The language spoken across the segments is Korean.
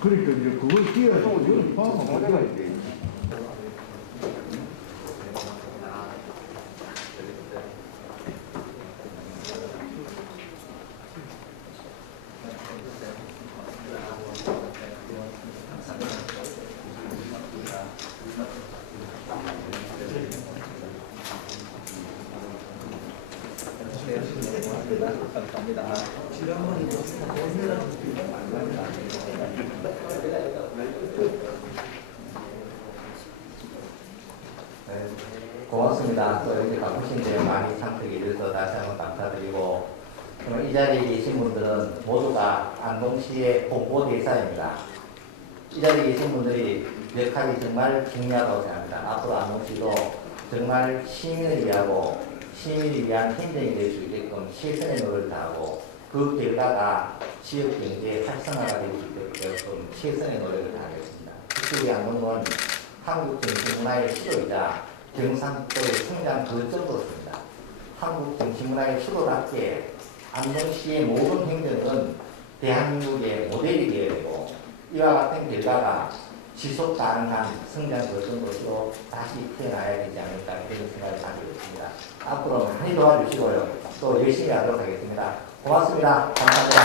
그러니까 이제 그걸 끼워야지. 그걸 공모대가 이제 고맙습니다. 또 이렇게 바쁘신데 많이 참석해 주셔서 다시 한번 감사드리고, 이 자리에 계신 분들은 모두가 안동시의 홍보대사입니다. 이 자리에 계신 분들이 역할이 정말 중요하다고 생각합니다. 앞으로 안동시도 정말 시민을 위하고 시민을 위한 행정이 될 수 있게끔 최선의 노력을 다하고, 그 결과가 지역 경제 활성화가 될 수 있게끔 최선의 노력을 다하겠습니다. 특히 우리 안동은 한국 정치문화의 수도이자 경상도의 성장 거점으로습니다. 한국 정치문화의 수도답게 안동시의 모든 행정은 대한민국의 모델이 되어야 되고, 이와 같은 결과가 지속 가능한 성장 거점으로서 다시 태어나야 되지 않을까 그런 생각을 가지고 있습니다. 앞으로 많이 도와주시고요. 또 열심히 하도록 하겠습니다. 고맙습니다. 감사합니다.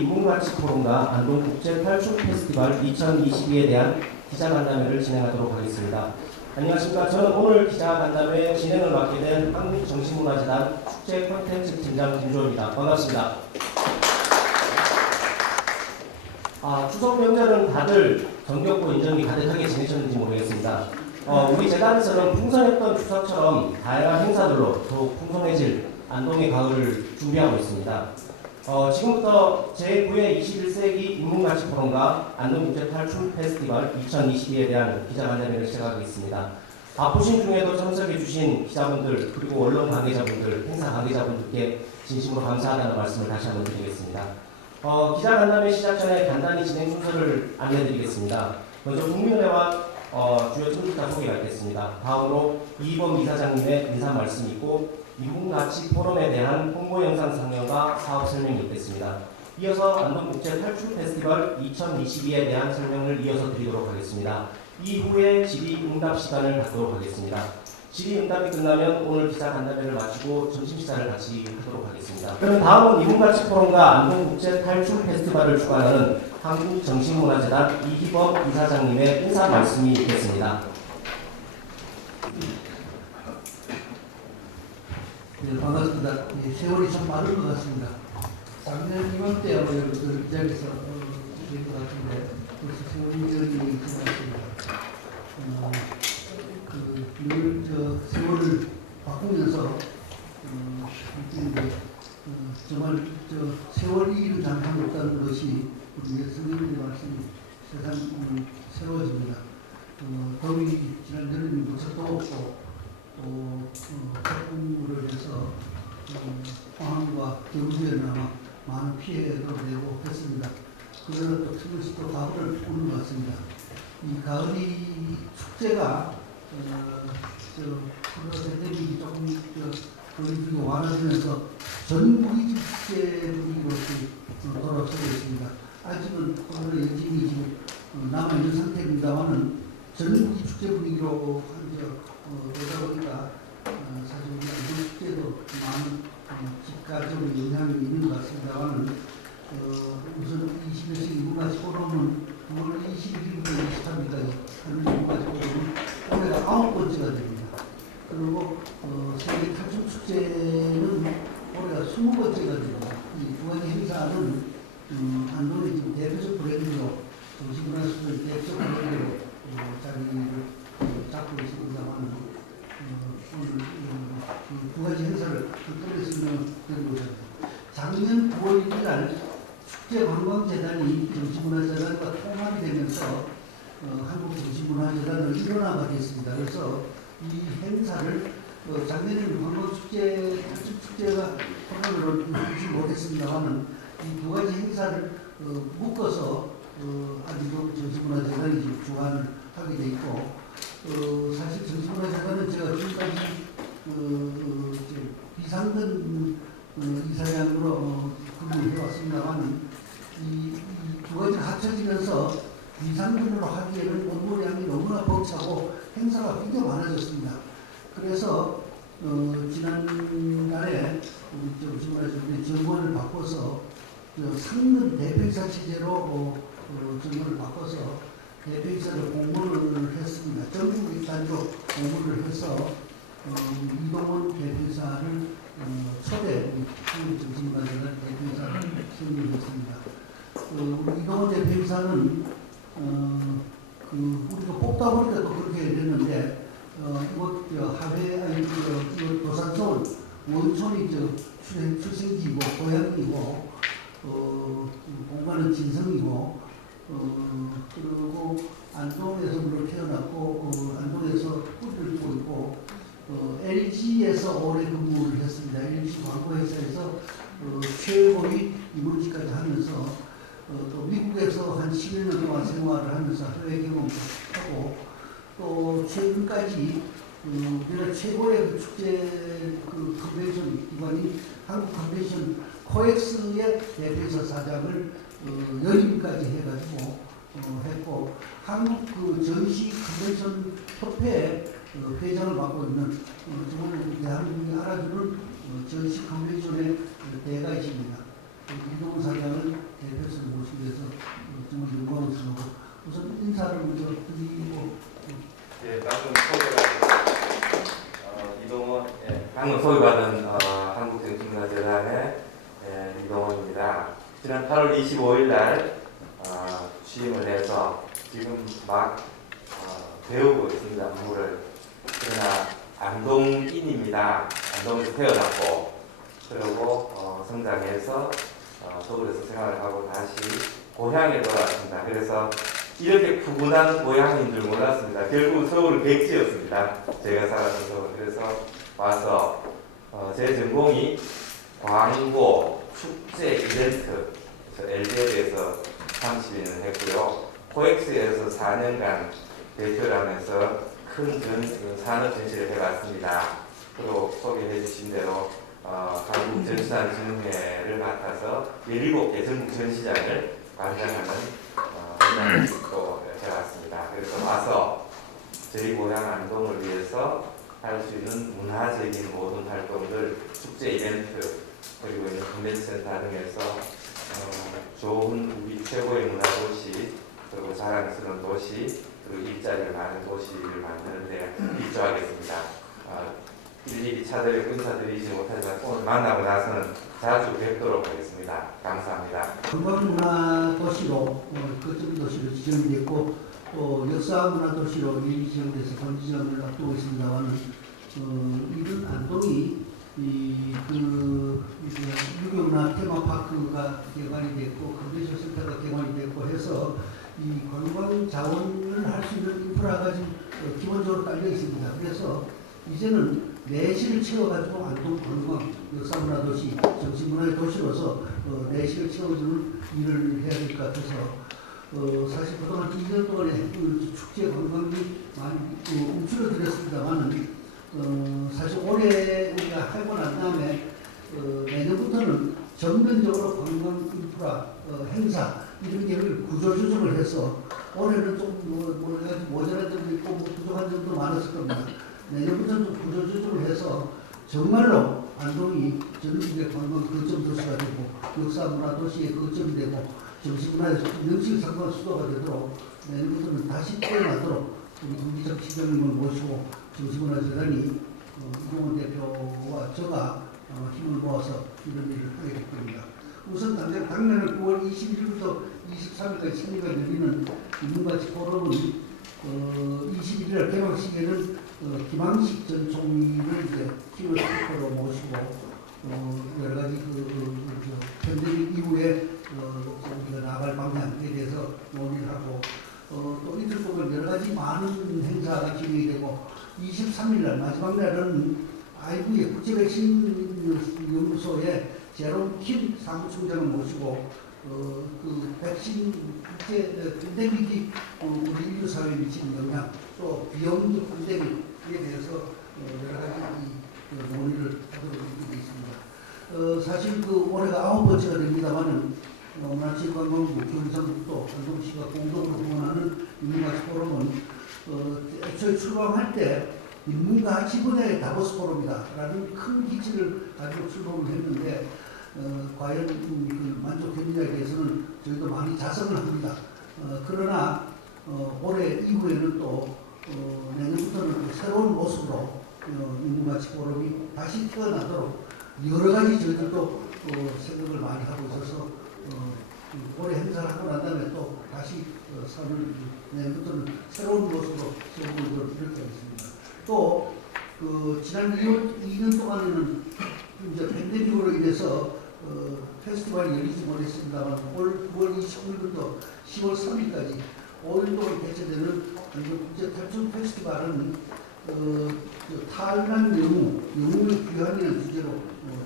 인문가치 포럼과 안동국제 탈춤 페스티벌 2022에 대한 기자간담회를 진행하도록 하겠습니다. 안녕하십니까. 저는 오늘 기자간담회 진행을 맡게 된 한국정신문화재단 축제 콘텐츠 팀장 김조입니다. 반갑습니다. 추석 명절은 다들 정겹고 인정이 가득하게 지내셨는지 모르겠습니다. 우리 재단에서는 풍성했던 추석처럼 다양한 행사들로 더욱 풍성해질 안동의 가을을 준비하고 있습니다. 지금부터 제9회 21세기 인문가치 포럼과 안동국제 탈춤 페스티벌 2022에 대한 기자간담회를 시작하겠습니다. 바쁘신 중에도 참석해주신 기자분들 그리고 언론 관계자분들, 행사 관계자분들께 진심으로 감사하다는 말씀을 다시 한번 드리겠습니다. 기자간담회 시작 전에 간단히 진행 순서를 안내드리겠습니다. 먼저 국민의회와 주요 청취자 소개가 있겠습니다. 다음으로 이희범 이사장님의 인사 말씀이 있고 인문가치 포럼에 대한 홍보 영상 상영과 사업 설명이 있겠습니다. 이어서 안동국제 탈춤 페스티벌 2022에 대한 설명을 이어서 드리도록 하겠습니다. 이후에 질의응답 시간을 갖도록 하겠습니다. 질의응답이 끝나면 오늘 기자간담회를 마치고 점심식사를 같이 하도록 하겠습니다. 그럼 다음은 인문가치 포럼과 안동국제 탈춤 페스티벌을 주관하는 한국정신문화재단 이희범 이사장님의 인사 말씀이 있겠습니다. 네, 반갑습니다. 세월이 참 빠른 것 같습니다. 작년 이맘때 아마 여러분들 이 자리에서 뵐 것 같은데 벌써 세월이 지났습니다. 늘 세월을 바꾸면서 정말 세월이 이루 잠깐 없다는 것이 우리 선생님의 말씀이 세상 새로워집니다. 더위 지난 여름이 무척도 없고 폭풍우를 해서 황과 겨울에는 아마 많은 피해를 내고 했습니다. 그러나 또 틀림없이 또 가을을 오는 것 같습니다. 이 가을이 축제가 코로나 팬데믹이 조금 분위기가 완화되면서 전국이 축제 분위기로 돌아서고 있습니다. 아직은 코로나 여진이 지금 남아있는 상태입니다만은 전국이 축제 분위기로 되다 보니까 사실 우리 안동 축제도 많은 집가적인 영향이 있는 것 같습니다만은 우선 21세기 인문가치 포럼은 9월 21일부터 23일까지 하는 인문가치 포럼은 올해가 9번째가 됩니다. 그리고 세계 탈춤 축제는 올해가 20번째가 됩니다. 이 두 가지 행사는 안동의 지금 대표적 브랜드로 정신문화수들 대표적 브랜드로 자기를 잡고 있습니다만 오늘 두 가지 행사를 특별히 설명드리고 있습니다. 작년 9월 1일 날 축제관광재단이 정신문화재단과 통합이 되면서 한국정신문화재단을 일원화가 됐습니다. 그래서 이 행사를 작년에는 관광축제, 탈춤축제가 코로나로 이루지 못했습니다만 이 두 가지 행사를 묶어서 아직도 정신문화재단이 지금 주관을 하게 돼 있고 사실 정신문화재단은 제가 지금까지 비상근 이사장으로 근무를 해왔습니다만 이 두 가지 비상근으로 하기에는 업무량이 너무나 벅차고 행사가 굉장히 많아졌습니다. 그래서 지난달에 우리 정권을 바꿔서 상근 대표이사 체제로 정권을 바꿔서 대표이사를 공모를 했습니다. 전국 일단으로 공모를 해서 이동원 대표이사를 초대 한국정신문화재단 대표이사를 선임했습니다. 이동원 대표이사는 우리가 뽑다 보니까 또 그렇게 됐는데 이거 도산서울 원촌이 출생지이고 고향이고 공간은 진성이고 그리고 안동에서 물론 태어났고 안동에서 뿌리를 두고 있고 LG에서 오래 근무를 했습니다. LG 광고회사에서 최고위 임원직까지 하면서 또 미국에서 한 10년 동안 생활을 하면서 해외 경험도 하고 또 최근까지 우리나라 최고의 축제 컨벤션 기관인 한국 컨벤션 코엑스의 대표이사 사장을 연임까지 해가지고 했고 한국 전시 컨벤션 협회 회장을 맡고 있는 정말 대한민국이 알아주는 전시 컨벤션의 대가이십니다. 이동훈 사장을 대표에서 모시기 위해서 정말 영광을 주고 우선 인사를 먼저 드리고 방금 소개받은 한국정신문화재단의 이동원입니다. 지난 8월 25일 날 취임을 해서 지금 막 배우고 있습니다. 업무를. 그러나 안동인입니다. 안동에서 태어났고 그리고 성장해서 서울에서 생활을 하고 다시 고향에 돌아왔습니다. 그래서 이렇게 푸근한 고향인 줄 몰랐습니다. 결국 서울 백지였습니다. 제가 살았던 서울. 그래서 와서 제 전공이 광고, 축제, 이벤트, LG에서 30년을 했고요. 코엑스에서 4년간 대표를 하면서 큰 산업 전시를 해봤습니다. 그리고 소개해 주신 대로 한국 전시단 진흥회를 맡아서 17개 전국 전시장을 관장하는 회장을 또 해왔습니다. 그래서 와서 저희 고향 안동을 위해서 할 수 있는 문화적인 모든 활동들, 축제 이벤트, 그리고 컨벤션센터 등에서 좋은 우리 최고의 문화도시, 그리고 자랑스러운 도시, 그리고 일자리를 많은 도시를 만드는 데 입조하겠습니다. 일일이 차들에 인사드리지 못하지만 오늘 만나고 나서는 자주 뵙도록 하겠습니다. 감사합니다. 관광문화도시로 거점 도시로 지정이 됐고 또 역사문화도시로 지정돼서 본지정을 앞두고 있습니다만 이런 안동이 유교문화 테마파크가 개관이 됐고 컨벤션 센터가 개관이 됐고 해서 이 관광 자원을 할 수 있는 인프라가 지금 기본적으로 깔려 있습니다. 그래서 이제는 내실을 채워가지고 안동 관광 역사문화도시 정신문화의 도시로서 내실을 채워주는 일을 해야 될 것 같아서 사실 그동안 2년 동안에 축제 관광이 많이 움츠러들었습니다만 사실 올해 우리가 하고 난 다음에 내년부터는 전면적으로 관광 인프라 행사 이런 게 구조조정을 해서 올해는 좀 모자란 점도 있고 부족한 점도 많았을 겁니다. 내년부터는 좀 구조조정을 해서 정말로 안동이 전국의 관광 거점 도시가 되고 역사문화도시의 거점이 되고 정신문화에서 명실상부한 수도가 되도록 내년부터는 다시 태어나도록 우리 김기정 시장님을 모시고 정신문화재단이 이동원 대표와 저가 힘을 모아서 이런 일을 하게 될 겁니다. 우선 당내는 9월 21일부터 23일까지 3일간 열리는 인문가치 포럼은 21일 개막식에는 김항식 전 총리를 이제 키워드 스피커로 모시고 여러 가지 팬데믹 이후에 우리가 나갈 방향에 대해서 논의를 하고 또 이틀 동안 여러 가지 많은 행사가 진행이 되고 23일 날 마지막 날은 IVF 국제백신 제롬 킴 사무총장을 모시고 그 백신 국제 팬데믹이 우리 인류 사회에 미치는 영향 또 비욘드 팬데믹에 대해서 여러 가지 논의를 하도록 되어 있습니다. 사실 올해가 9번째가 됩니다만은 문화체육관광부, 경상북도, 안동시가 공동으로 후원하는 인문가치 포럼은 애초에 출범할 때 인문가치 분야의 다보스 포럼이다라는 큰 기치를 가지고 출범을 했는데 과연 그 만족했느냐에 대해서는 저희도 많이 자성을 합니다. 그러나 올해 이후에는 또 내년부터는 새로운 모습으로 인문가치 포럼이 다시 태어나도록 여러 가지 저희들도 생각을 많이 하고 있어서 올해 행사를 하고 난 다음에 또 다시 선을 내년부터는 새로운 모습으로 세워보도록 이렇게 하겠습니다. 또 지난 2년 동안에는 이제 팬데믹으로 인해서 페스티벌이 열리지 못했습니다만 올 9월 25일부터 10월 3일까지 5일 동안 개최되는 국제 탈춤 페스티벌은 탈난 영웅의 귀환이라는 주제로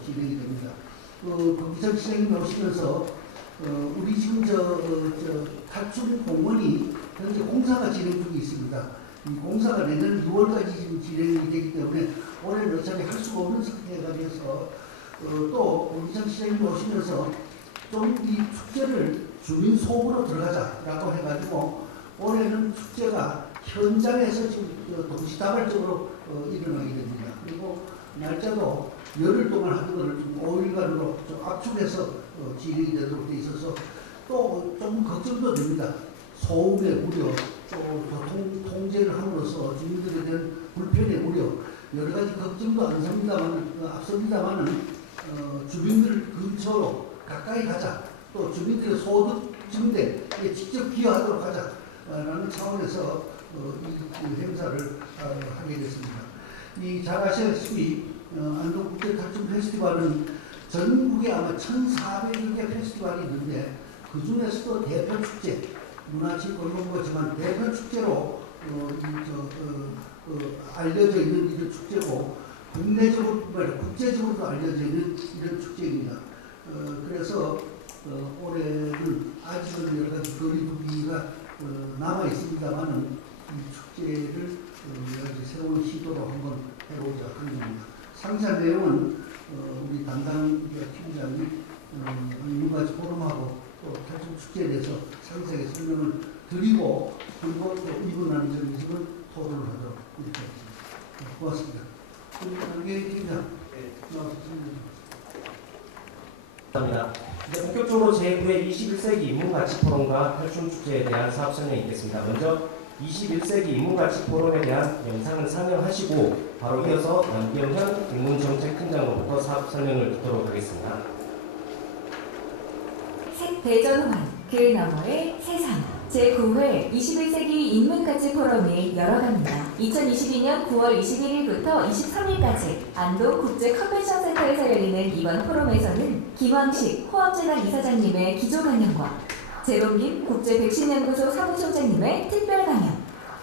진행이 됩니다. 박기철 시장님이 오시면서 우리 지금 탈춤 공원이 현재 공사가 진행 중에 있습니다. 이 공사가 내년 6월까지 지금 진행이 되기 때문에 올해는 어차피 할 수가 없는 상태가 돼서 또 박기철 시장님이 오시면서 좀 이 축제를 주민 소음으로 들어가자라고 해가지고 올해는 축제가 현장에서 지금 동시다발적으로 일어나게 됩니다. 그리고 날짜도 열흘 동안 하는 것을 좀 5일간으로 좀 압축해서 진행이 되도록 돼 있어서 또 좀 걱정도 됩니다. 소음의 우려, 또 교통 통제를 함으로써 주민들에 대한 불편의 우려, 여러 가지 걱정도 앞섭니다만은 주민들 근처로 가까이 가자, 또 주민들의 소득 증대에 직접 기여하도록 하자라는 차원에서 이 행사를 하게 됐습니다. 잘 아시다시피 안동국제탈춤 페스티벌은 전국에 아마 1,400여 개 페스티벌이 있는데 그 중에서도 대표 축제, 문화체육관광부지만 대표 축제로 알려져 있는 이런 축제고 국내적으로뿐만 아니라 국제적으로도 알려져 있는 이런 축제입니다. 그래서 올해는 아직은 여러 가지 거리두기가 남아 있습니다만은 이 축제를 새로운 시도로 한번 해보자 그런 겁니다. 상세한 내용은 우리 담당 팀장이 인문가치 포럼하고 또 탈춤 축제에 대해서 상세하게 설명을 드리고 그리고 또 이분하는 점에서는 토론을 하도록 이렇게 하겠습니다. 고맙습니다. 우리 팀장 나와주십니다. 감사합니다. 이제 본격적으로 제9회 21세기 인문가치 포럼과 탈춤 축제에 대한 사업 설명이 있겠습니다. 먼저 21세기 인문가치 포럼에 대한 영상을 상영하시고 바로 이어서 연병현 인문정책팀장으로부터 사업 설명을 듣도록 하겠습니다. 대전환, 그 너머의 세상 제9회 21세기 인문가치 포럼이 열어갑니다. 2022년 9월 21일부터 23일까지 안동 국제 컨벤션 센터에서 열리는 이번 포럼에서는 김왕식 호암재단 이사장님의 기조 강연과 재범김 국제 백신연구소 사무총장님의 특별 강연,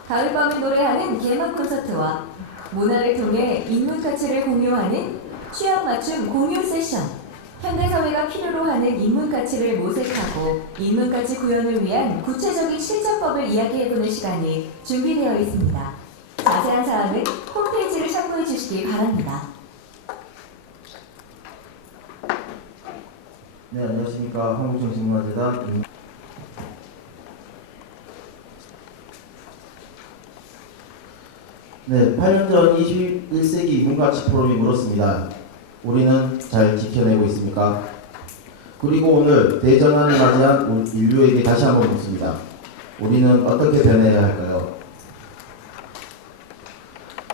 가을밤을 노래하는 개막 콘서트와 문화를 통해 인문가치를 공유하는 취향 맞춤 공유 세션, 현대사회가 필요로 하는 인문가치를 모색하고 인문가치 구현을 위한 구체적인 실전법을 이야기해보는 시간이 준비되어 있습니다. 자세한 사항은 홈페이지를 참고해 주시기 바랍니다. 네, 안녕하십니까. 한국정신문화재단 네, 8년 전 21세기 인문가치 포럼이 물었습니다. 우리는 잘 지켜내고 있습니까? 그리고 오늘 대전환을 맞이한 인류에게 다시 한번 묻습니다. 우리는 어떻게 변해야 할까요?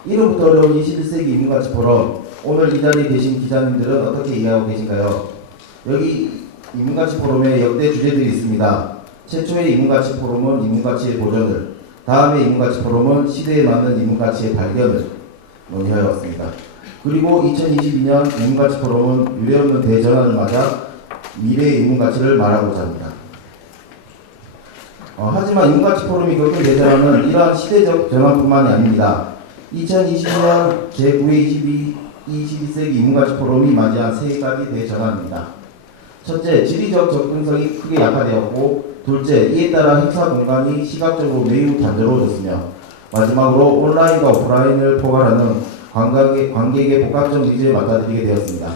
이름부터 어려운 21세기 인문가치 포럼, 오늘 이 자리에 계신 기자님들은 어떻게 이해하고 계신가요? 여기 인문가치 포럼에 역대 주제들이 있습니다. 최초의 인문가치 포럼은 인문가치의 보존을, 다음에 인문가치 포럼은 시대에 맞는 인문가치의 발견을 논의하여 왔습니다. 그리고 2022년 인문가치 포럼은 유례없는 대전환을 맞아 미래의 인문가치를 말하고자 합니다. 하지만 인문가치 포럼이 겪은 대전환은 이러한 시대적 전환뿐만이 아닙니다. 2020년 제9회 21세기 인문가치 포럼이 맞이한 세 가지 대전환입니다. 첫째, 지리적 접근성이 크게 약화되었고, 둘째, 이에 따라 행사 공간이 시각적으로 매우 단조로워졌으며, 마지막으로 온라인과 오프라인을 포괄하는 관객의 복합적 니즈에 맞닥뜨리게 되었습니다.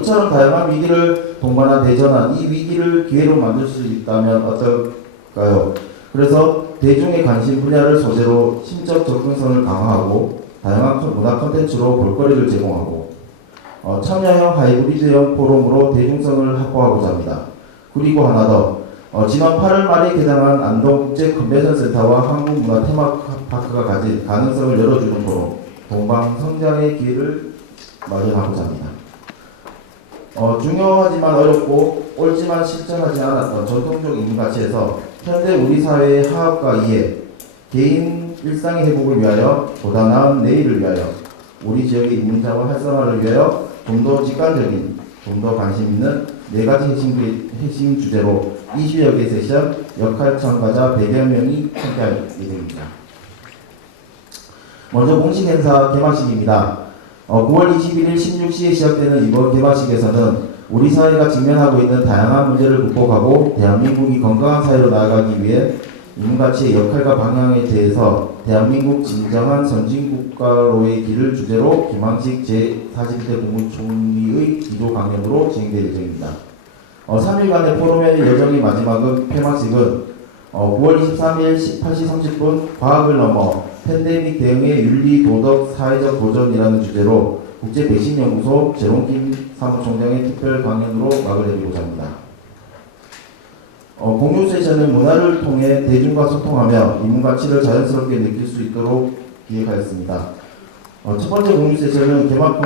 이처럼 다양한 위기를 동반한 대전환, 이 위기를 기회로 만들 수 있다면 어떨까요? 그래서 대중의 관심 분야를 소재로 심적 접근성을 강화하고 다양한 문화 콘텐츠로 볼거리를 제공하고 참여형 하이브리드형 포럼으로 대중성을 확보하고자 합니다. 그리고 하나 더, 지난 8월 말에 개장한 안동국제 컨벤션센터와 한국문화 테마파크가 가진 가능성을 열어주는 포럼, 동방 성장의 기회를 마련하고자 합니다. 중요하지만 어렵고 옳지만 실천하지 않았던 전통적 인문가치에서 현대 우리 사회의 화합과 이해, 개인 일상의 회복을 위하여 보다 나은 내일을 위하여 우리 지역의 인문자원 활성화를 위하여 좀 더 직관적인, 좀 더 관심 있는 4가지 핵심 주제로 20여 개 세션, 역할 참가자 100여 명이 함께할 예정입니다. 먼저 공식 행사 개막식입니다. 9월 21일 16시에 시작되는 이번 개막식에서는 우리 사회가 직면하고 있는 다양한 문제를 극복하고 대한민국이 건강한 사회로 나아가기 위해 인문가치의 역할과 방향에 대해서 대한민국 진정한 선진국가로의 길을 주제로 개막식 제41대 국무총리의 기조 강연으로 진행될 예정입니다. 3일간의 포럼의 여정의 마지막은 폐막식은 9월 23일 18시 30분 과학을 넘어 팬데믹 대응의 윤리, 도덕, 사회적 도전이라는 주제로 국제백신연구소 제롬킴 사무총장의 특별 강연으로 막을 내리고자 합니다. 공유 세션은 문화를 통해 대중과 소통하며 인문가치를 자연스럽게 느낄 수 있도록 기획하였습니다. 첫 번째 공유 세션 개막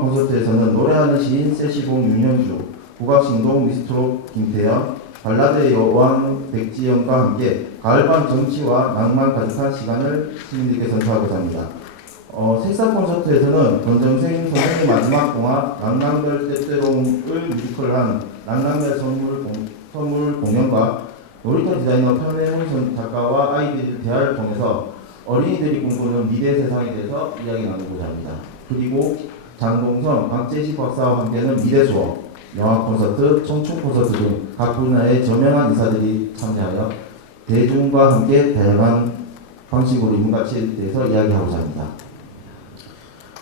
콘서트에서는 노래하는 시인 세시봉 윤현주, 국악신동 미스트로 김태현, 발라드의 여왕 백지영과 함께 가을밤 정치와 낭만 가득한 시간을 시민들께 전수하고자 합니다. 색상 콘서트에서는 권정생 선생의 마지막 동화 낭랑별 때때롱을 뮤지컬한 낭랑별 선물 공연과 놀이터 디자이너 편혜훈 작가와 아이들의 대화를 통해서 어린이들이 꿈꾸는 미래 세상에 대해서 이야기 나누고자 합니다. 그리고 장동선, 박재식 박사와 함께하는 미래 수업, 영화 콘서트, 청춘 콘서트 등 각 분야의 저명한 인사들이 참여하여 대중과 함께 다양한 방식으로 인문가치에 대해서 이야기하고자 합니다.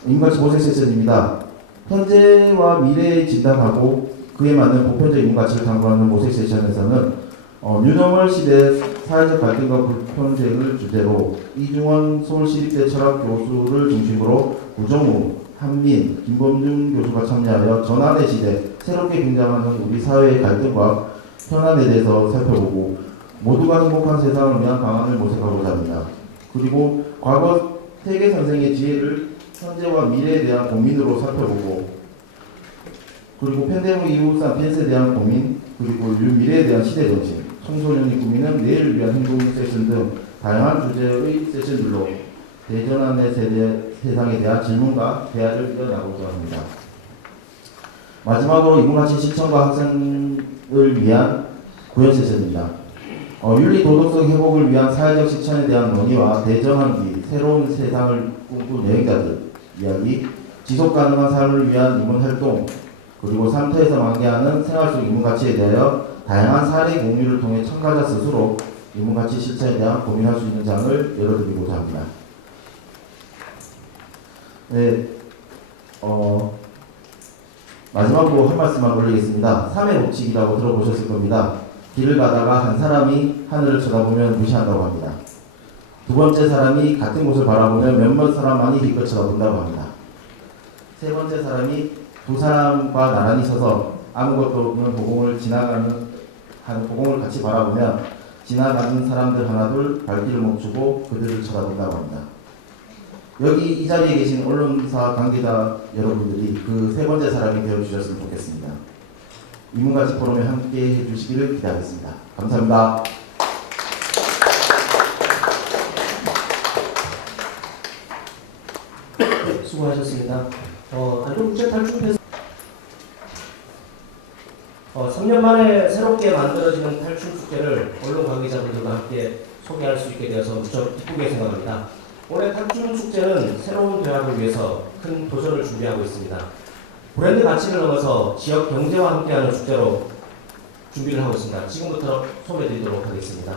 인문가치 모색 세션입니다. 현재와 미래에 진단하고 그에 맞는 보편적 인문가치를 탐구하는 모색 세션에서는 뉴노멀 시대 사회적 갈등과 불평등을 주제로 이중원 서울시립대 철학 교수를 중심으로 구정우, 한민, 김범준 교수가 참여하여 전환의 시대, 새롭게 등장하는 우리 사회의 갈등과 현안에 대해서 살펴보고 모두가 행복한 세상을 위한 방안을 모색하고자 합니다. 그리고 과거 세계 선생의 지혜를 현재와 미래에 대한 고민으로 살펴보고 그리고 팬데믹 이후 사피엔스에 대한 고민 그리고 미래에 대한 시대정신, 청소년이 꾸미는 내일을 위한 행동 세션 등 다양한 주제의 세션들로 대전환의 세상에 대한 질문과 대화를 이어나가고자 합니다. 마지막으로 인문가치 실천과 학생을 위한 구현 세션입니다. 윤리 도덕성 회복을 위한 사회적 실천에 대한 논의와 대전환기, 새로운 세상을 꿈꾸는 여행자들 이야기, 지속가능한 삶을 위한 인문활동, 그리고 삶터에서 만개하는 생활 속 인문가치에 대하여 다양한 사례 공유를 통해 참가자 스스로 인문가치 실천에 대한 고민할 수 있는 장을 열어드리고자 합니다. 네, 마지막으로 한 말씀만 올리겠습니다. 3의 법칙이라고 들어보셨을 겁니다. 길을 가다가 한 사람이 하늘을 쳐다보면 무시한다고 합니다. 두 번째 사람이 같은 곳을 바라보면 몇몇 사람만이 기껏 쳐다본다고 합니다. 세 번째 사람이 두 사람과 나란히 서서 아무것도 없는 보공을 같이 바라보면 지나가는 사람들 하나둘 발길을 멈추고 그들을 쳐다본다고 합니다. 여기 이 자리에 계신 언론사 관계자 여러분들이 그 세 번째 사람이 되어주셨으면 좋겠습니다. 인문가치 포럼에 함께 해주시기를 기대하겠습니다. 감사합니다. 수고하셨습니다. 안동국제 탈춤 3년 만에 새롭게 만들어지는 탈춤 축제를 언론 관계자분들과 함께 소개할 수 있게 되어서 무척 기쁘게 생각합니다. 올해 탈춤 축제는 새로운 대학을 위해서 큰 도전을 준비하고 있습니다. 브랜드 가치를 넘어서 지역 경제와 함께하는 축제로 준비를 하고 있습니다. 지금부터 소개드리도록 하겠습니다.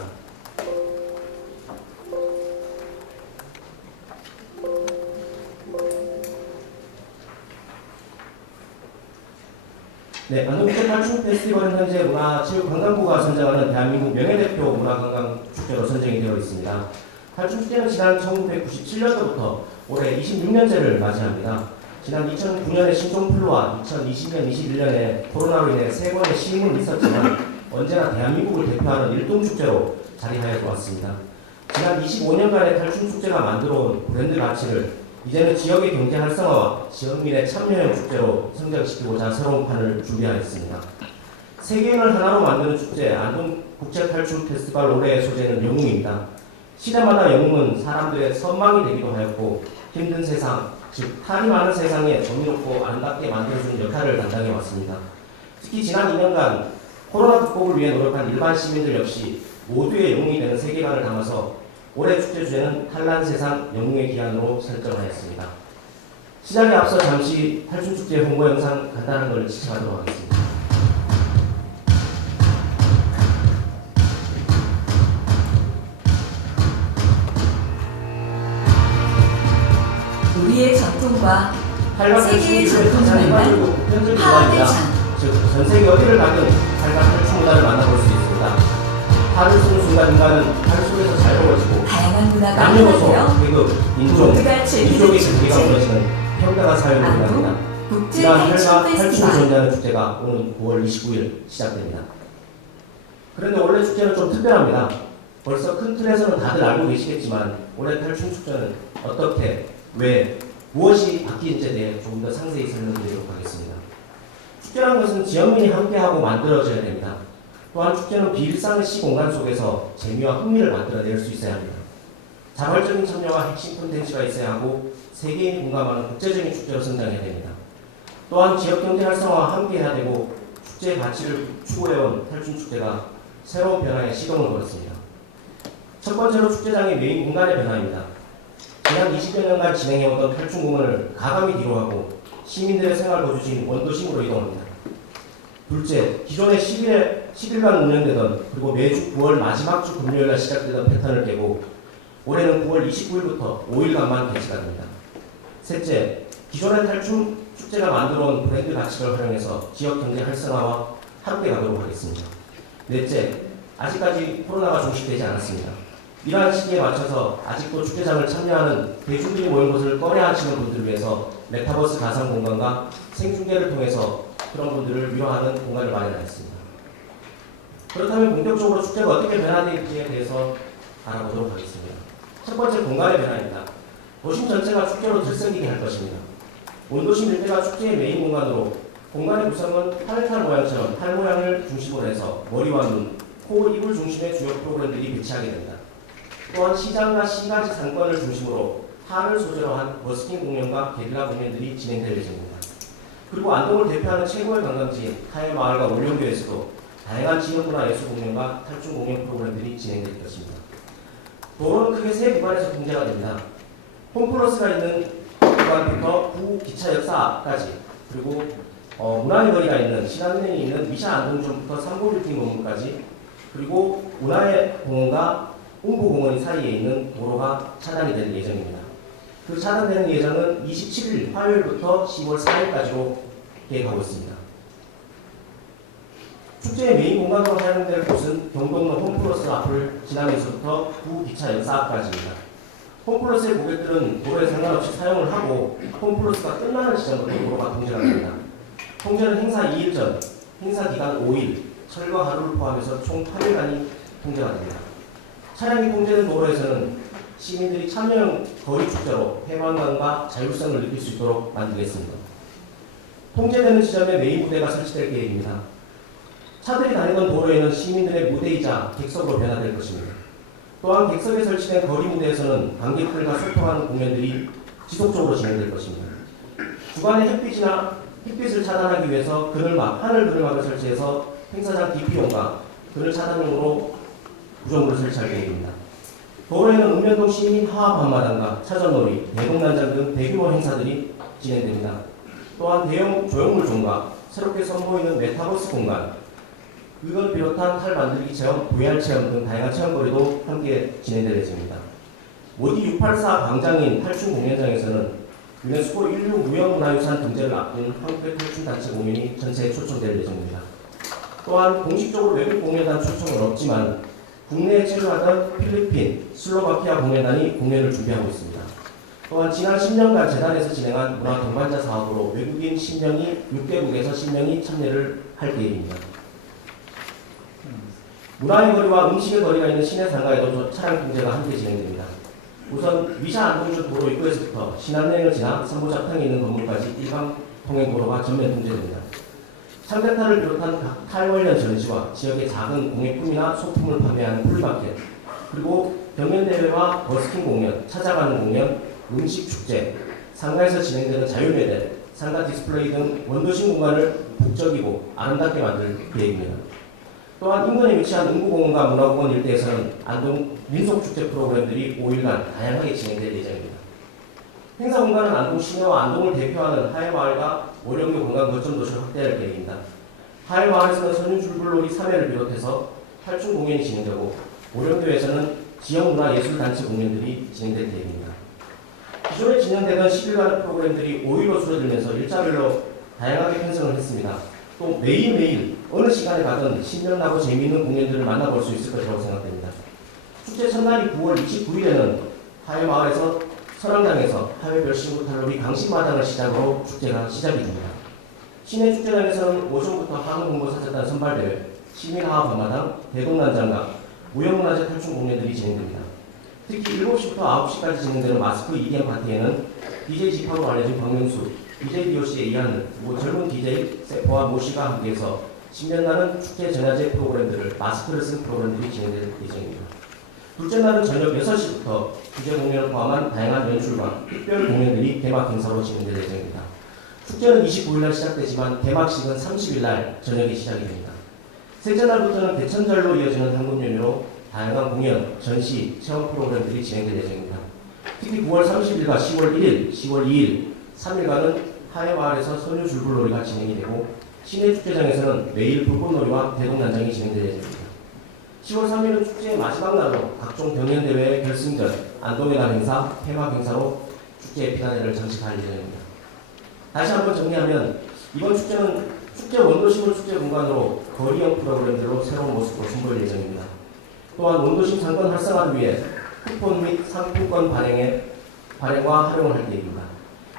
네, 안동국제 탈춤 페스티벌은 현재 문화체육관광부가 선정하는 대한민국 명예대표 문화관광축제로 선정이 되어 있습니다. 탈춤축제는 지난 1997년도부터 올해 26년째를 맞이합니다. 지난 2009년에 신종플루와 2020년, 21년에 코로나로 인해 3번의 시임은 있었지만 언제나 대한민국을 대표하는 일동축제로 자리하여 왔습니다. 지난 25년간의 탈춤축제가 만들어온 브랜드 가치를 이제는 지역의 경제 활성화와 지역민의 참여형 축제로 성장시키고자 새로운 판을 준비하였습니다. 세계인을 하나로 만드는 축제 안동 국제 탈춤 페스티벌 올해의 소재는 영웅입니다. 시대마다 영웅은 사람들의 선망이 되기도 하였고 힘든 세상, 즉 탈이 많은 세상에 정의롭고 아름답게 만들어주는 역할을 담당해 왔습니다. 특히 지난 2년간 코로나 극복을 위해 노력한 일반 시민들 역시 모두의 영웅이 되는 세계관을 담아서 올해 축제 주제는 탈난 세상 영웅의 기한으로 설정하였습니다. 시작에 앞서 잠시 탈춤축제 홍보 영상 간단한 걸 시청하도록 하겠습니다. 우리의 전통과 세계의 세계의 전통을 만난 화합의 장. 즉, 전 세계 어디를 가든 탈과 탈춤 문화를 만나볼 수 있습니다. 탈을 쓰는 순간 인간은 탈 속에서 자유로워지고 다양한 문화가 남녀노소, 하나되어 계급, 인종, 모두가 즐기는 민족의 경계가 축제. 무너지는 평등한 사회를 말합니다. 안동 국제 이러한 탈춤 탈과 탈춤을 페스티벌. 전개하는 축제가 오는 9월 29일 시작됩니다. 그런데 올해 축제는 좀 특별합니다. 벌써 큰 틀에서는 다들 알고 계시겠지만 올해 탈춤 축제는 어떻게, 왜, 무엇이 바뀌는지에 대해 조금 더 상세히 설명드리도록 하겠습니다. 축제라는 것은 지역민이 함께하고 만들어져야 됩니다. 또한 축제는 비일상의 시공간 속에서 재미와 흥미를 만들어낼 수 있어야 합니다. 자발적인 참여와 핵심 콘텐츠가 있어야 하고 세계인이 공감하는 국제적인 축제로 성장해야 됩니다. 또한 지역경제 활성화와 함께해야 되고 축제의 가치를 추구해온 탈춤축제가 새로운 변화에 시동을 걸었습니다. 첫 번째로 축제장의 메인 공간의 변화입니다. 지난 20여 년간 진행해오던 탈춤 공연을 가감히 뒤로하고 시민들의 생활 거주지인 원도심으로 이동합니다. 둘째, 기존의 10일간 운영되던 그리고 매주 9월 마지막 주 금요일날 시작되던 패턴을 깨고 올해는 9월 29일부터 5일간만 개최가 됩니다. 셋째, 기존의 탈춤 축제가 만들어온 브랜드 가치를 활용해서 지역 경제 활성화와 함께 가도록 하겠습니다. 넷째, 아직까지 코로나가 종식되지 않았습니다. 이러한 시기에 맞춰서 아직도 축제장을 참여하는 대중들이 모인 곳을 꺼려하시는 분들을 위해서 메타버스 가상 공간과 생중계를 통해서 그런 분들을 위로하는 공간을 마련하였습니다. 그렇다면 본격적으로 축제가 어떻게 변화될지에 대해서 알아보도록 하겠습니다. 첫 번째, 공간의 변화입니다. 도심 전체가 축제로 들썩이게 할 것입니다. 원도심 일대가 축제의 메인 공간으로 공간의 구성은 팔탈 모양처럼 탈 모양을 중심으로 해서 머리와 눈, 코, 입을 중심의 주요 프로그램들이 배치하게 됩니다. 또한 시장과 시가지 상권을 중심으로 탈을 소재로 한 버스킹 공연과 게릴라 공연들이 진행될 예정입니다. 그리고 안동을 대표하는 최고의 관광지인 타해마을과 울릉도에서도 다양한 지역문화 예술 공연과 탈춤 공연 프로그램들이 진행될 것입니다. 도로는 크게 세 구간에서 통제가 됩니다. 홈플러스가 있는 구간부터 구기차 역사까지, 그리고 문화의 거리가 있는 신한은행이 있는 미샤 안동점부터 삼고빌딩 건물까지, 그리고 문화의 공원과 홍보공원 사이에 있는 도로가 차단이 될 예정입니다. 그 차단되는 예정은 27일 화요일부터 10월 4일까지로 계획하고 있습니다. 축제의 메인 공간으로 사용될 곳은 경동로 홈플러스 앞을 지나면서부터 구기차 역사 앞까지입니다. 홈플러스의 고객들은 도로에 상관없이 사용을 하고 홈플러스가 끝나는 시점부터 도로가 통제가 됩니다. 통제는 행사 2일 전, 행사 기간 5일, 철거 하루를 포함해서 총 8일간이 통제가 됩니다. 차량이 통제된 도로에서는 시민들이 참여형 거리 축제로 해방감과 자율성을 느낄 수 있도록 만들겠습니다. 통제되는 지점에 메인 무대가 설치될 계획입니다. 차들이 다니던 도로에는 시민들의 무대이자 객석으로 변화될 것입니다. 또한 객석에 설치된 거리 무대에서는 관객들과 소통하는 공연들이 지속적으로 진행될 것입니다. 주간에 햇빛을 차단하기 위해서 하늘 그늘막을 설치해서 행사장 DP용과 그늘 차단용으로 구조물을 설치할 계획입니다. 도로에는 읍면동 시민 화합 한마당과 차전놀이, 대동단장 등 대규모 행사들이 진행됩니다. 또한 대형 조형물 존과 새롭게 선보이는 메타버스 공간, 그걸 비롯한 탈 만들기 체험, VR 체험 등 다양한 체험거리도 함께 진행될 예정입니다. 모디 684 광장인 탈춤 공연장에서는 유네스코 인류 무형문화유산 등재를 앞둔 한국의 탈춤단체 공연이 전체에 초청될 예정입니다. 또한 공식적으로 외국 공연단 초청은 없지만 국내에 체류하던 필리핀, 슬로바키아 공연단이 공연을 준비하고 있습니다. 또한 지난 10년간 재단에서 진행한 문화 동반자 사업으로 외국인 10명이 6개국에서 10명이 참여를 할 계획입니다. 문화의 거리와 음식의 거리가 있는 시내 상가에도 차량 통제가 함께 진행됩니다. 우선 위샤 안동주 도로 입구에서부터 신안내를 지나 삼보작탕에 있는 건물까지 일방 통행 도로가 전면 통제됩니다. 상대탈을 비롯한 각 탈 관련 전시와 지역의 작은 공예품이나 소품을 판매하는 플리마켓, 그리고 경연대회와 버스킹 공연, 찾아가는 공연, 음식 축제, 상가에서 진행되는 자유매대, 상가 디스플레이 등 원도심 공간을 북적이고 아름답게 만들 계획입니다. 또한 인근에 위치한 응구공원과 문화공원 일대에서는 안동 민속축제 프로그램들이 5일간 다양하게 진행될 예정입니다. 행사 공간은 안동 시내와 안동을 대표하는 하회마을과 오령교 관광 거점 도시를 확대할 계획입니다. 하회마을에서는 선유줄불놀이 3회를 비롯해서 탈춤 공연이 진행되고 오령교에서는 지역문화예술단체 공연들이 진행될 계획입니다. 기존에 진행되던 10일간의 프로그램들이 5일로 줄어들면서 일자별로 다양하게 편성을 했습니다. 또 매일매일 어느 시간에 가든 신명나고 재미있는 공연들을 만나볼 수 있을 것이라고 생각됩니다. 축제 첫날이 9월 29일에는 하회마을에서 설왕당에서 하회별 신구 탈놀이 강신마당을 시작으로 축제가 시작이 됩니다. 시내 축제장에서는 오전부터 한국문고사절단 선발대회, 시민하합마당, 대동난장갑, 무형문화재 탈춤 공연들이 진행됩니다. 특히 7시부터 9시까지 진행되는 마스크 EDM 파티에는 DJ 지파로 알려진 박명수, DJ DOC의 이하늘, 그리고 젊은 DJ 세포와 모씨가 함께해서 신명나는 축제 전야제 프로그램들을 마스크를 쓴 프로그램들이 진행될 예정입니다. 둘째 날은 저녁 6시부터 주제 공연을 포함한 다양한 연출과 특별 공연들이 개막 행사로 진행될 예정입니다. 축제는 29일날 시작되지만 개막식은 30일날 저녁에 시작이 됩니다. 셋째 날부터는 대천절로 이어지는 한국 연휴로 다양한 공연, 전시, 체험 프로그램들이 진행될 예정입니다. 특히 9월 30일과 10월 1일, 10월 2일, 3일간은 하회마을에서 선유줄불놀이가 진행이 되고 시내 축제장에서는 매일 불꽃놀이와 대동난장이 진행될 예정입니다. 10월 3일은 축제의 마지막 날로 각종 경연대회의 결승전, 안동의 날 행사, 폐막 행사로 축제의 피난회를 장식할 예정입니다. 다시 한번 정리하면 이번 축제는 축제 원도심을 축제 공간으로 거리형 프로그램들로 새로운 모습으로 선보일 예정입니다. 또한 원도심 상권 활성화를 위해 쿠폰 및 상품권 발행과 활용을 할 계획입니다.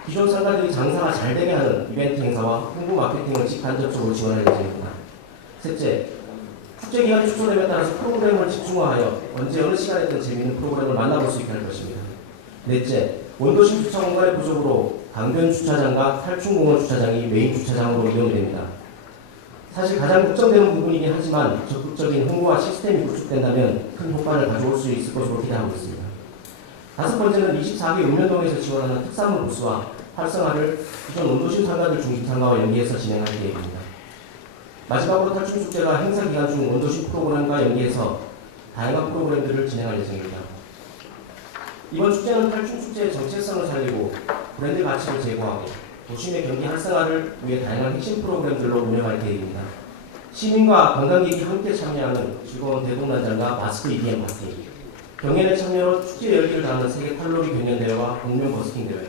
기존 상가들이 장사가 잘 되게 하는 이벤트 행사와 홍보 마케팅을 직간접적으로 지원할 예정입니다. 셋째, 축제 기간이 축소됨에 따라서 프로그램을 집중화하여 언제 어느 시간에든 재미있는 프로그램을 만나볼 수 있게 할 것입니다. 넷째, 원도심 주차 공간의 부족으로 강변 주차장과 탈춤공원 주차장이 메인 주차장으로 이용이 됩니다. 사실 가장 걱정되는 부분이긴 하지만 적극적인 홍보와 시스템이 구축된다면 큰 효과를 가져올 수 있을 것으로 기대하고 있습니다. 다섯 번째는 24개 읍면동에서 지원하는 특산물 부스와 활성화를 기존 원도심 상가들 중심 상가와 연계해서 진행할 계획입니다. 마지막으로 탈춤축제가 행사 기간 중 원도심 프로그램과 연계해서 다양한 프로그램들을 진행할 예정입니다. 이번 축제는 탈춤축제의 정체성을 살리고 브랜드 가치를 제고하고 도심의 경기 활성화를 위해 다양한 핵심 프로그램들로 운영할 계획입니다. 시민과 관광객이 함께 참여하는 즐거운 대동난장과 마스크 EDM 파티, 경연에 참여로 축제 열기를 다하는 세계 탈놀이 경연대회와 공명 버스킹 대회,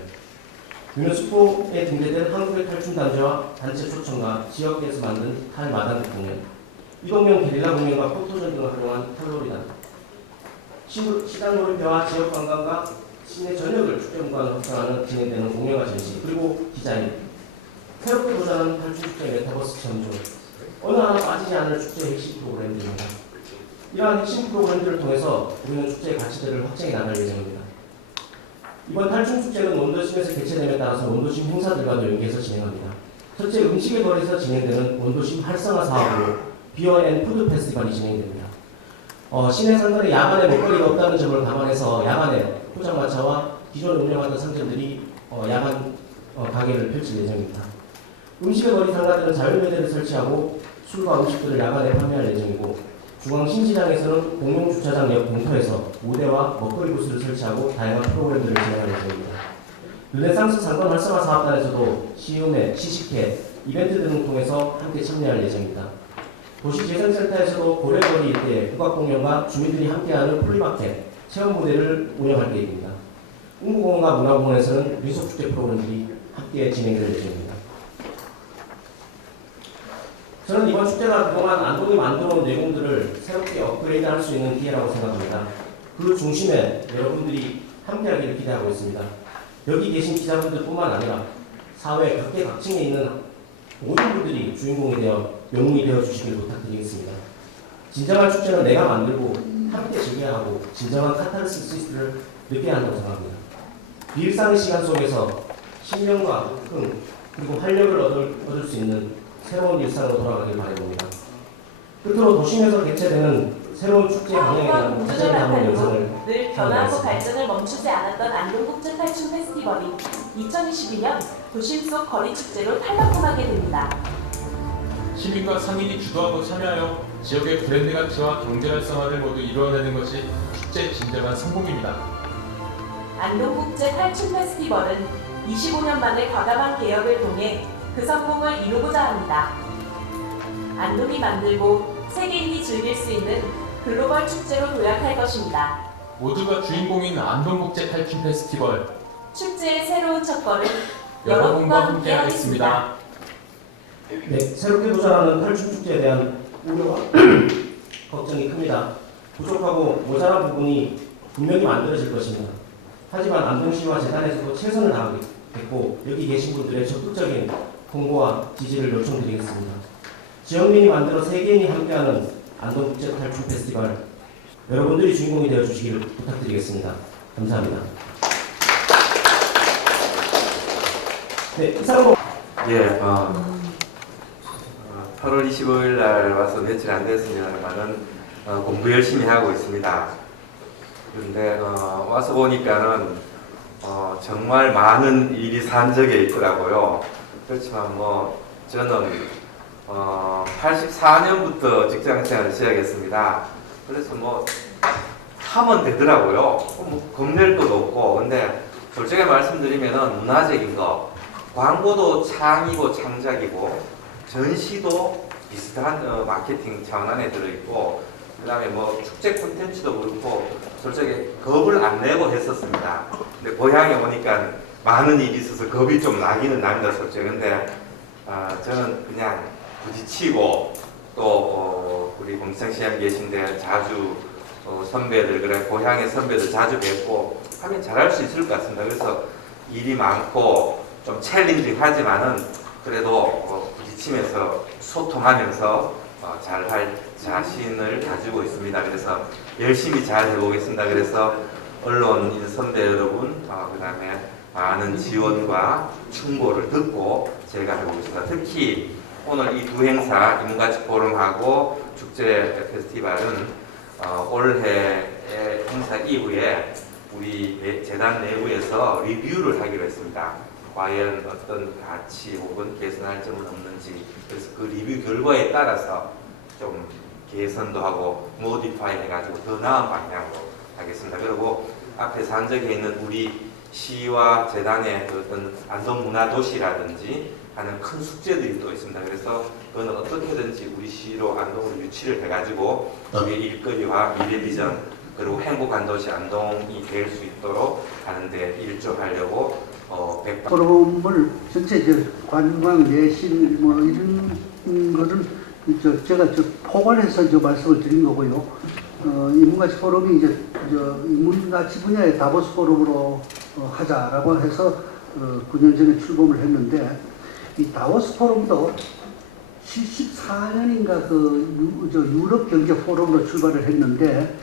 유네스코에 등재된 한국의 탈춤단체와 단체 초청과 지역에서 만든 탈마당 공연, 이동형 게릴라 공연과 포토전 등을 활용한 탈놀이단, 시장 놀이표와 지역 관광과 시내 전역을 축제 공간으로 확장하는 진행되는 공연과 전시, 그리고 디자인, 새롭게 도전하는 탈춤축제 메타버스 체험 중 어느 하나 빠지지 않을 축제의 핵심 프로그램들입니다. 이러한 핵심 프로그램들을 통해서 우리는 축제의 가치들을 확장해 나갈 예정입니다. 이번 탈춤축제는 원도심에서 개최됨에 따라서 원도심 행사들과도 연계해서 진행합니다. 첫째, 음식의 거리에서 진행되는 원도심 활성화 사업으로 비어 앤 푸드 페스티벌이 진행됩니다. 시내 상권에 야간에 먹거리가 없다는 점을 감안해서 야간에 포장마차와 기존 운영하던 상점들이 야간 가게를 펼칠 예정입니다. 음식의 거리 상가들은 자율매대를 설치하고 술과 음식들을 야간에 판매할 예정이고 중앙 신시장에서는 공용주차장 옆 공터에서 무대와 먹거리 부스를 설치하고 다양한 프로그램들을 진행할 예정입니다. 르네상스 상권 활성화 사업단에서도 시음회, 시식회, 이벤트 등을 통해서 함께 참여할 예정입니다. 도시재생센터에서도 고래거리 일대에 국악공연과 주민들이 함께하는 플리마켓, 체험 무대를 운영할 계획입니다. 웅구공원과 문화공원에서는 민속축제 프로그램들이 함께 진행될 예정입니다. 저는 이번 축제가 그동안 안동이 만들어온 내공들을 새롭게 업그레이드할 수 있는 기회라고 생각합니다. 그 중심에 여러분들이 함께하기를 기대하고 있습니다. 여기 계신 기자분들뿐만 아니라 사회 각계각층에 있는 모든 분들이 주인공이 되어 영웅이 되어 주시길 부탁드리겠습니다. 진정한 축제는 내가 만들고 함께 즐겨야 하고 진정한 카타르시스를 느껴야 한다고 생각합니다. 비일상의 시간 속에서 신명과 흥 그리고 활력을 얻을 수 있는 새로운 일상으로 돌아가길 바라봅니다. 끝으로 도심에서 개최되는 새로운 축제 방향에 대한 자세히 담은 영상을 늘 변화하고 발전을 멈추지 않았던 안동국제 탈춤 페스티벌이 2022년 도심 속 거리 축제로 탈바꿈하게 됩니다. 시민과 상인이 주도하고 참여하여 지역의 브랜드 가치와 경제 활성화를 모두 이루어내는 것이 축제의 진정한 성공입니다. 안동국제 탈춤 페스티벌은 25년 만에 과감한 개혁을 통해 그 성공을 이루고자 합니다. 안동이 만들고 세계인이 즐길 수 있는 글로벌 축제로 도약할 것입니다. 모두가 주인공인 안동국제 탈춤 페스티벌 축제의 새로운 첫걸음 여러분과 함께하겠습니다. 네, 새롭게 도전하는 탈춤 축제에 대한 우려와 걱정이 큽니다. 부족하고 모자란 부분이 분명히 만들어질 것입니다. 하지만 안동시와 재단에서도 최선을 다하겠고 여기 계신 분들의 적극적인 공고와 지지를 요청드리겠습니다. 지역민이 만들어 세계인이 함께하는 안동국제 탈춤 페스티벌 여러분들이 주인공이 되어 주시기를 부탁드리겠습니다. 감사합니다. 네, 이상으로 8월 25일 날 와서 며칠 안 됐습니다만은 공부 열심히 하고 있습니다. 그런데 와서 보니까는 정말 많은 일이 산적에 있더라고요. 그렇지만 뭐 저는 84년부터 직장생활을 시작했습니다. 그래서 뭐 하면 되더라고요. 뭐 겁낼 것도 없고. 근데 솔직히 말씀드리면은 문화적인 거, 광고도 창이고 창작이고 전시도 비슷한 마케팅 차원 안에 들어있고, 그 다음에 뭐 축제 콘텐츠도 그렇고 솔직히 겁을 안 내고 했었습니다. 근데 고향에 오니까 많은 일이 있어서 겁이 좀 나기는 납니다, 솔직히. 근데 저는 그냥 부딪히고 또 우리 공시장시장에 계신데 자주 선배들, 그래 고향의 선배들 자주 뵙고 하면 잘할 수 있을 것 같습니다. 그래서 일이 많고 좀 챌린징하지만은 그래도 부딪히면서 소통하면서 잘할 자신을 가지고 있습니다. 그래서 열심히 잘 해보겠습니다. 그래서 언론인 선배 여러분, 그 다음에 많은 지원과 충고를 듣고 제가 해보겠습니다. 특히 오늘 이 두 행사, 인문가치 포럼하고 축제 페스티벌은 올해의 행사 이후에 우리 재단 내부에서 리뷰를 하기로 했습니다. 과연 어떤 가치 혹은 개선할 점은 없는지. 그래서 그 리뷰 결과에 따라서 좀 개선도 하고 모디파이 해가지고 더 나은 방향으로 하겠습니다. 그리고 앞에 산적에 있는 우리 시와 재단의 어떤 안동문화도시라든지 하는 큰 숙제들이 또 있습니다. 그래서 그거는 어떻게든지 우리 시로 안동으로 유치를 해가지고 우리의 일거리와 미래 비전 그리고 행복한 도시 안동이 될 수 있도록 하는데 일조하려고 포럼을 전체 관광 내신 뭐 이런 거를 제가 포괄해서 말씀을 드린 거고요. 인문가치 포럼이 인문가치 분야의 다보스 포럼으로 하자라고 해서 9년 전에 출범을 했는데, 이 다보스 포럼도 74년인가 유럽 경제 포럼으로 출발을 했는데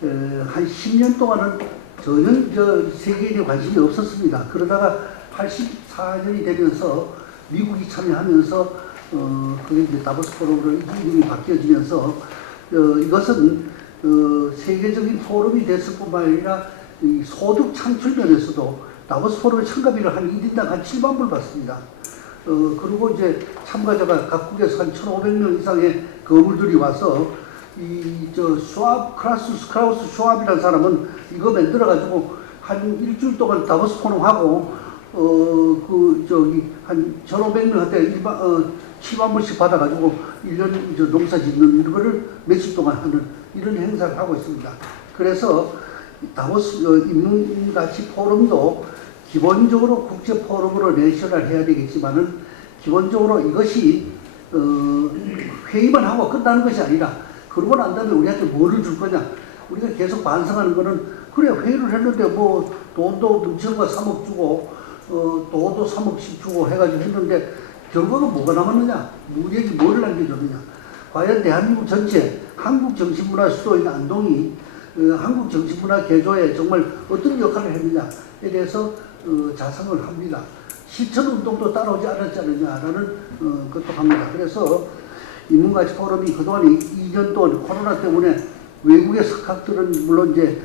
한 10년 동안은 전혀 세계인의 관심이 없었습니다. 그러다가 84년이 되면서 미국이 참여하면서 그게 이제 다보스 포럼으로 이름이 바뀌어지면서 이것은 세계적인 포럼이 됐을 뿐만 아니라 이 소득 창출 면에서도 다보스 포럼의 참가비를 한 1인당 한 7만 불 받습니다. 그리고 이제 참가자가 각국에서 한 1,500명 이상의 거물들이 와서 크라우스 슈왑이라는 사람은 이거 만들어가지고 한 일주일 동안 다보스 포럼하고 한 1,500명한테 7만 불씩 받아가지고 1년 농사 짓는 거를 며칠 동안 하는 이런 행사를 하고 있습니다. 그래서 다보스 인문가치 포럼도 기본적으로 국제 포럼으로 내셔널 해야 되겠지만은 기본적으로 이것이 회의만 하고 끝나는 것이 아니라 그러고 난 다음에 우리한테 뭐를 줄 거냐. 우리가 계속 반성하는 거는 그래 회의를 했는데 뭐 돈도 문체부가 3억 주고 돈도 3억씩 주고 해가지고 했는데 결과가 뭐가 남았느냐. 우리에게 뭐를 남겨줬느냐. 과연 대한민국 전체 한국 정신문화 수도인 안동이 한국 정신문화 개조에 정말 어떤 역할을 했느냐에 대해서 자성을 합니다. 실천운동도 따라오지 않았지 않느냐라는 것도 합니다. 그래서 인문가치 포럼이 그동안 2년 동안 코로나 때문에 외국의 석학들은 물론 이제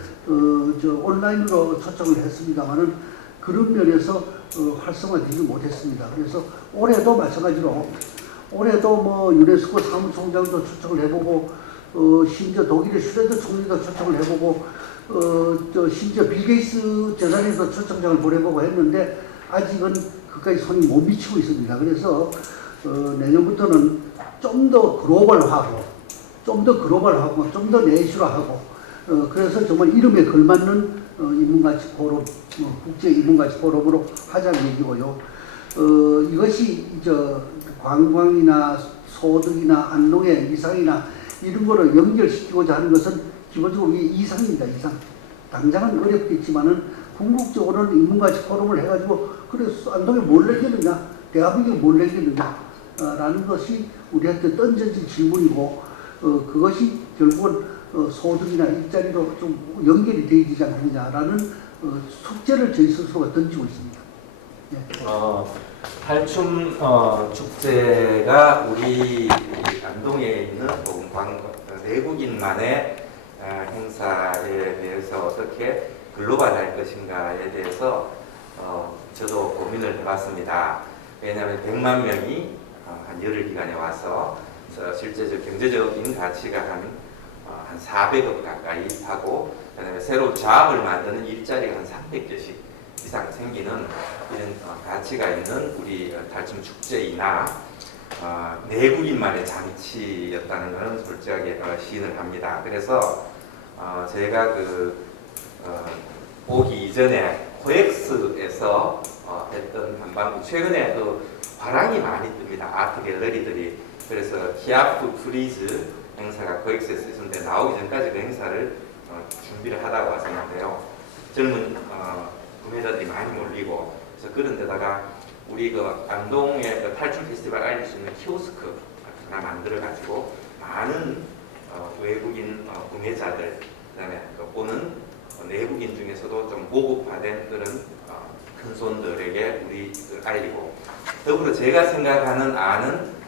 온라인으로 초청을 했습니다만은 그런 면에서 활성화되지 못했습니다. 그래서 올해도 마찬가지로 올해도 뭐 유네스코 사무총장도 초청을 해보고 심지어 독일의 슈레더 총리도 초청을 해보고 심지어 빌 게이츠 재단에도 초청장을 보내보고 했는데 아직은 그까지 손이 못 미치고 있습니다. 그래서 내년부터는 좀 더 글로벌하고 좀 더 내슈라하고 그래서 정말 이름에 걸맞는 인문가치 포럼, 국제 인문가치 포럼으로 하자는 얘기고요. 이것이 관광이나 소득이나 안동의 이상이나 이런 거를 연결시키고자 하는 것은 기본적으로 이게 이상입니다. 이상. 당장은 어렵겠지만은 궁극적으로는 인문가치 포럼을 해가지고 그래서 안동에 뭘 내겠느냐, 대한민국에 뭘 내겠느냐 라는 것이 우리한테 던져진 질문이고 그것이 결국은 소득이나 일자리로 좀 연결이 되지 않느냐라는 숙제를 저희 스스로가 던지고 있습니다. 예. 탈춤 축제가 우리 안동에 있는 내국인만의 행사에 대해서 어떻게 글로벌할 것인가에 대해서 저도 고민을 해봤습니다. 왜냐하면 100만 명이 한 열흘 기간에 와서 실제적 경제적인 가치가 한 400억 가까이 하고 그다음에 새로 자업을 만드는 일자리가 한 300개씩 이상 생기는 이런 가치가 있는 우리 탈춤 축제이나 내국인만의 장치였다는 것은 솔직하게 시인을 합니다. 그래서 제가 오기 이전에 코엑스에서 했던 한방구 최근에 화랑이 많이 뜹니다. 아트 갤러리들이. 그래서 키아프 프리즈 행사가 코엑스에서 있었는데 나오기 전까지 그 행사를 준비를 하다가 왔었는데요. 젊은 구매자들이 많이 몰리고 그래서 그런 데다가 우리 안동의 탈춤 페스티벌 알릴 수 있는 키오스크 하나 만들어 가지고 많은 외국인 구매자들 그다음에 오는 내국인 중에서도 좀 모국화된 그런 큰 손들에게 우리 알리고 더불어 제가 생각하는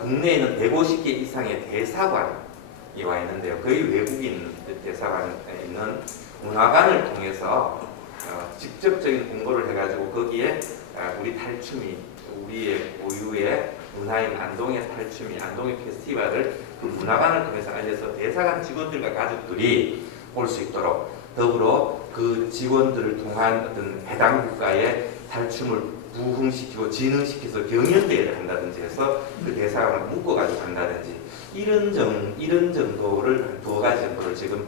국내에 있는 150개 이상의 대사관이 와 있는데요. 거의 외국인 대사관에 있는 문화관을 통해서 직접적인 공부를 해가지고 거기에 우리 탈춤이 우리의 고유의 문화인 안동의 탈춤이 안동의 페스티벌을 그 문화관을 통해서 알려서 대사관 직원들과 가족들이 올 수 있도록 더불어 그 직원들을 통한 어떤 해당 국가의 탈춤을 부흥시키고 진흥시켜서 경연대회를 한다든지 해서 그 대사관을 묶어가지고 한다든지 이런 정도를 두어 가지 정도를 지금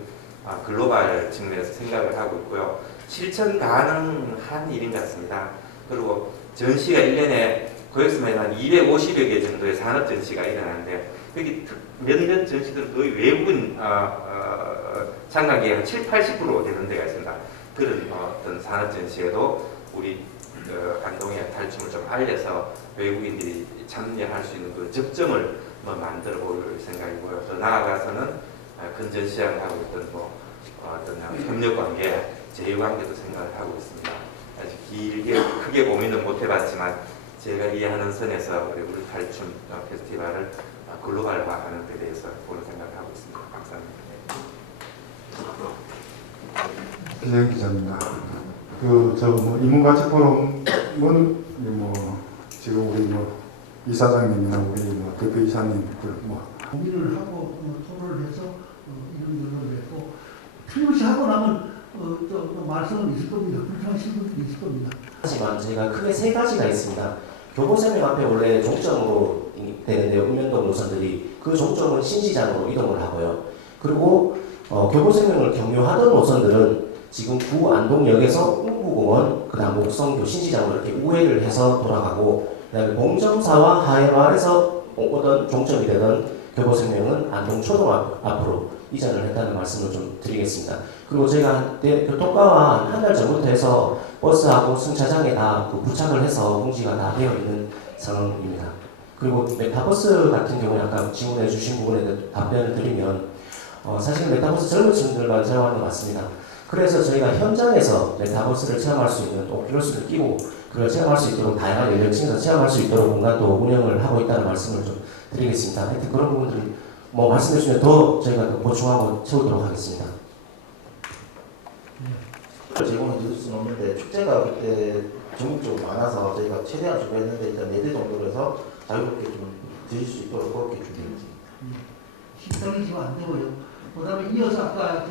글로벌 측면에서 생각을 하고 있고요. 실천 가능한 일인 것 같습니다. 그리고 전시가 1년에 거기서만 한 250여 개 정도의 산업 전시가 일어나는데 여기 몇몇 전시들은 거의 외국인 참가객이 한 70~80% 되는 데가 있습니다. 그런 어떤 산업 전시에도 우리 안동의 탈춤을 좀 알려서 외국인들이 참여할 수 있는 그 접점을 만들어 볼 생각이고요. 더 나아가서는 근전시장하고 있던 어떤 협력관계, 제휴관계도 생각을 하고 있습니다. 아직 크게 고민은 못 해봤지만 제가 이해하는 선에서 우리 탈춤 페스티벌을 글로벌화하는 데 대해서 보는 생각을 하고 있습니다. 감사합니다. 기장 기자입니다. 인문가치 포럼은 지금 우리 이사장님이나 우리 대표이사님들 고민을 하고 토론을 해서 이런 걸로 했고 틀림없이 하고 나면 또 말씀은 있을 겁니다. 불편하신 분도 있을 겁니다. 하지만 저희가 크게 세 가지가 있습니다. 교보생명 앞에 원래 종점으로 되는데요. 읍면동 노선들이 그 종점은 신시장으로 이동을 하고요. 그리고 교보생명을 경유하던 노선들은 지금 구 안동역에서 운구공원, 그다음 목성교 신시장으로 이렇게 우회를 해서 돌아가고, 그다음에 봉정사와 하회마을에서 오던 종점이 되던 교보생명은 안동초등 앞으로 이전을 했다는 말씀을 좀 드리겠습니다. 그리고 저희가 한때 교통과와 한 달 전부터 해서 버스하고 승차장에 다 그 부착을 해서 공지가 다 되어 있는 상황입니다. 그리고 메타버스 같은 경우에 아까 질문해 주신 부분에 대해 답변을 드리면 사실 메타버스 젊은 층들만 체험하는 것 같습니다. 그래서 저희가 현장에서 메타버스를 체험할 수 있는 오큘러스를 끼고 그걸 체험할 수 있도록 다양한 연령층에서 체험할 수 있도록 공간도 운영을 하고 있다는 말씀을 좀 드리겠습니다. 하여튼 그런 부분들을 말씀해 주시면 더 저희가 더 보충하고 채우도록 하겠습니다. 제공해 드릴 수는 없는데 축제가 그때 전국적으로 많아서 저희가 최대한 준비했는데 일단 4대 정도로 해서 자유롭게 좀 드실 수 있도록 그렇게 준비했습니다. 식당이 지금 안 되고요. 그다음에 이어서 아까